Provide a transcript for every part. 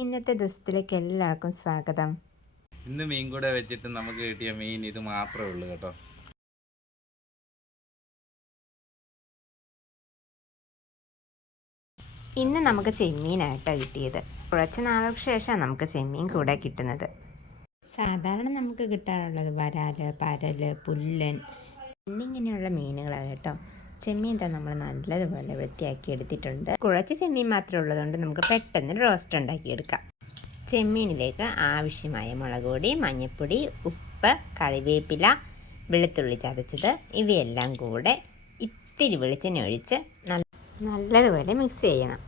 ഇന്നത്തെ ദിവസത്തിലേക്ക് എല്ലാവർക്കും സ്വാഗതം. ഇന്ന് മീൻ കൂടെ വെച്ചിട്ട് നമുക്ക് കിട്ടിയ മീൻ ഇത് മാത്രമേ ഉള്ളൂ കേട്ടോ. ഇന്ന് നമുക്ക് ചെമ്മീനായിട്ടാണ് കിട്ടിയത്. കുറച്ച് നാളുകൾക്ക് ശേഷം നമുക്ക് ചെമ്മീൻ കൂടെ കിട്ടുന്നത്. സാധാരണ നമുക്ക് കിട്ടാറുള്ളത് വരാല്, പരല്, പുല്ലൻ എന്നിങ്ങനെയുള്ള മീനുകളാണ് കേട്ടോ. ചെമ്മീൻ നമ്മൾ നല്ലതുപോലെ വൃത്തിയാക്കി എടുത്തിട്ടുണ്ട്. കുറച്ച് ചെമ്മീൻ മാത്രമേ ഉള്ളതുകൊണ്ട് നമുക്ക് പെട്ടെന്ന് റോസ്റ്റ് ഉണ്ടാക്കിയെടുക്കാം. ചെമ്മീനിലേക്ക് ആവശ്യമായ മുളക് പൊടി, മഞ്ഞൾപ്പൊടി, ഉപ്പ്, കറിവേപ്പില, വെളുത്തുള്ളി ചതച്ചത് ഇവയെല്ലാം കൂടെ ഇത്തിരി വെളിച്ചെണ്ണ ഒഴിച്ച് നല്ലതുപോലെ മിക്സ് ചെയ്യണം.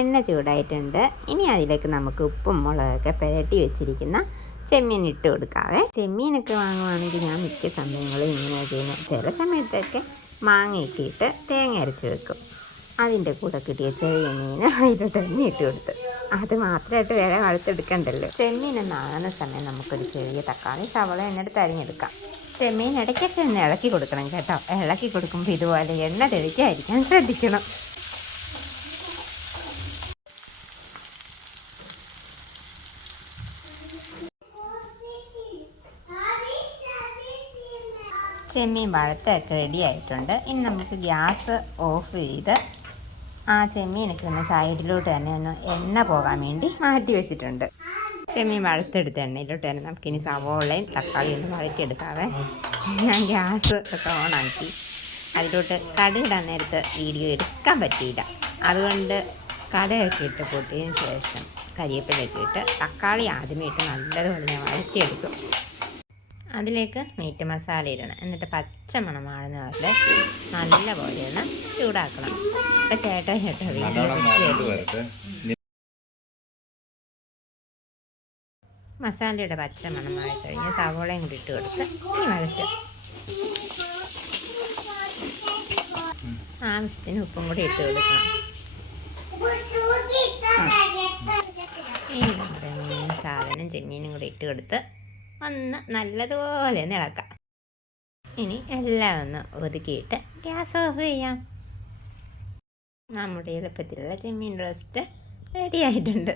എണ്ണ ചൂടായിട്ടുണ്ട്. ഇനി അതിലേക്ക് നമുക്ക് ഉപ്പും മുളകൊക്കെ പുരട്ടി വെച്ചിരിക്കുന്ന ചെമ്മീൻ ഇട്ട് കൊടുക്കാവേ. ചെമ്മീനൊക്കെ വാങ്ങുവാണെങ്കിൽ ഞാൻ മിക്ക സമയങ്ങളും ഇങ്ങനെയാണ് ചെയ്യുന്നത്. ചില സമയത്തൊക്കെ മാങ്ങയൊക്കെ ഇട്ട് തേങ്ങ അരച്ച് വെക്കും. അതിൻ്റെ കൂടെ കിട്ടിയ ചെറിയ മീൻ അതിലോട്ട് തന്നെ ഇട്ട് കൊടുത്ത് അത് മാത്രമായിട്ട് വേറെ വറുത്തെടുക്കണ്ടല്ലോ. ചെമ്മീനൊന്നാകുന്ന സമയം നമുക്കൊരു ചെറിയ തക്കാളി, സവള എന്നെടുത്ത് അരിഞ്ഞെടുക്കാം. ചെമ്മീൻ ഇടയ്ക്കൊക്കെ ഒന്ന് ഇളക്കി കൊടുക്കണം കേട്ടോ. ഇളക്കി കൊടുക്കുമ്പോൾ ഇതുപോലെ എണ്ണ തെളിക്കാതിരിക്കാൻ ശ്രദ്ധിക്കണം. ചെമ്മീൻ വറുത്തൊക്കെ റെഡി ആയിട്ടുണ്ട്. ഇനി നമുക്ക് ഗ്യാസ് ഓഫ് ചെയ്ത് ആ ചെമ്മീനൊക്കെ ഒന്ന് സൈഡിലോട്ട് തന്നെ ഒന്ന് എണ്ണ പോകാൻ വേണ്ടി മാറ്റി വെച്ചിട്ടുണ്ട്. ചെമ്മീൻ വറുത്തെടുത്ത എണ്ണയിലോട്ട് തന്നെ നമുക്കിനി സവോളയും തക്കാളിയും ഒന്ന് വഴറ്റിയെടുക്കാവേ. ഞാൻ ഗ്യാസ് ഒക്കെ ഓണാക്കി. അതിലോട്ട് കടയിടാൻ നേരത്ത് വീഡിയോ എടുക്കാൻ പറ്റിയില്ല. അതുകൊണ്ട് കടയൊക്കെ ഇട്ട് പൊട്ടിയതിന് ശേഷം കരിവേപ്പിലൊക്കെ ഇട്ട് തക്കാളി ആദ്യമേ ഇട്ട് നല്ലതുപോലെ ഞാൻ വഴറ്റിയെടുക്കും. അതിലേക്ക് മീറ്റ് മസാല ഇടണം. എന്നിട്ട് പച്ചമണം മാറുന്ന പോലെ നല്ലപോലെ ഒന്ന് ചൂടാക്കണം. ഇപ്പം ചേട്ടാ മസാലയുടെ പച്ചമണം മാറി കഴിഞ്ഞ് സവോളയും കൂടി ഇട്ട് കൊടുത്ത് ഇനി വഴറ്റുക. ആവശ്യത്തിന് ഉപ്പും കൂടി ഇട്ട് കൊടുക്കണം. ഇനി നമ്മുടെ സാധനം ചെമ്മീനും കൂടി ഇട്ട് കൊടുത്ത് ഒന്ന് നല്ലതുപോലെ ഒന്ന് ഇളക്കാം. ഇനി എല്ലാം ഒന്ന് ഒതുക്കിയിട്ട് ഗ്യാസ് ഓഫ് ചെയ്യാം. നമ്മുടെ എളുപ്പത്തിലുള്ള ചെമ്മീൻ റോസ്റ്റ് റെഡി ആയിട്ടുണ്ട്.